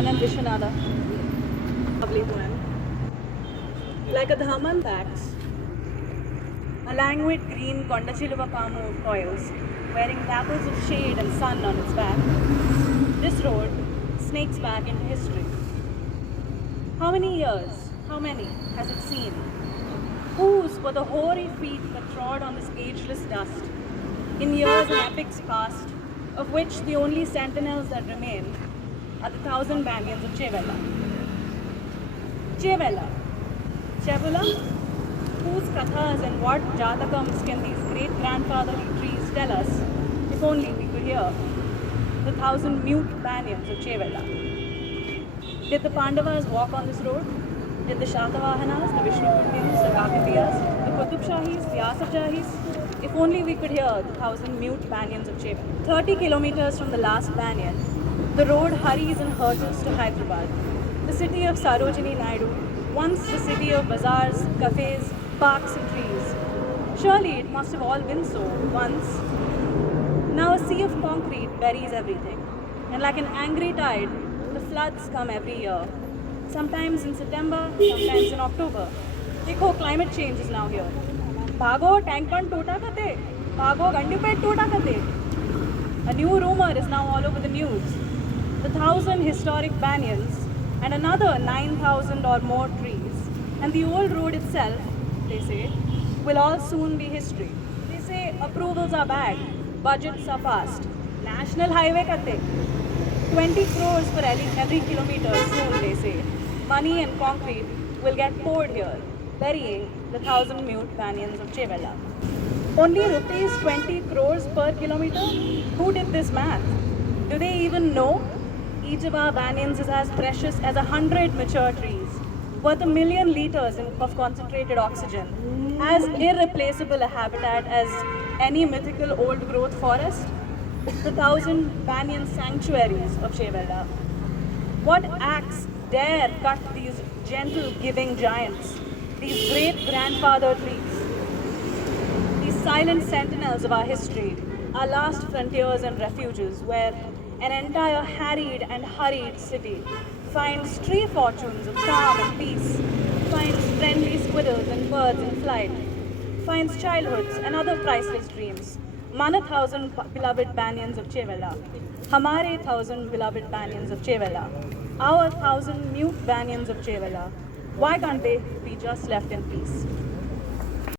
Anand Vishwanatha. Lovely poem. Like a dharman tax, a languid green Kondachiluva toils, wearing tappers of shade and sun on its back. This road snakes back into history. How many years, how many has it seen? Whose were the hoary feet that trod on this ageless dust? In years and epics past, of which the only sentinels that remain are the 1,000 Banyans of Chevella. Chevella, whose kathas and what jatakams can these great-grandfatherly trees tell us, if only we could hear? The 1,000 mute Banyans of Chevella. Did the Pandavas walk on this road? Did the Shatavahanas, the Vishnupundis, the Kakatiyas, the Qutub Shahis, the Asaf Jahis? If only we could hear the 1,000 mute Banyans of Chevella. 30 kilometers from the last Banyan, the road hurries and hurtles to Hyderabad, the city of Sarojini Naidu, once the city of bazaars, cafes, parks and trees. Surely it must have all been so once. Now a sea of concrete buries everything, and like an angry tide, the floods come every year. Sometimes in September, sometimes in October. Dekho, climate change is now here. Bhago, tank pond tota kate. Bhago, gandipet tota kate. A new rumor is now all over the news. The 1,000 historic banyans and another 9,000 or more trees, and the old road itself, they say, will all soon be history. They say approvals are bad, budgets are fast. National highway kate. 20 crores for every kilometer soon, they say. Money and concrete will get poured here, burying the 1,000 mute banyans of Chevella. Only rupees 20 crores per kilometer? Who did this math? Do they even know? Each of our banyans is as precious as 100 mature trees, worth 1,000,000 liters of concentrated oxygen, as irreplaceable a habitat as any mythical old-growth forest. The 1,000 banyan sanctuaries of Chevella. What axe dare cut these gentle giving giants, these great grandfather trees, these silent sentinels of our history, our last frontiers and refuges, where an entire harried and hurried city finds tree fortunes of calm and peace, finds friendly squirrels and birds in flight, finds childhoods and other priceless dreams. Mana 1,000 beloved banyans of Chevella. Hamare 1,000 beloved banyans of Chevella. Our 1,000 mute banyans of Chevella. Why can't they be just left in peace?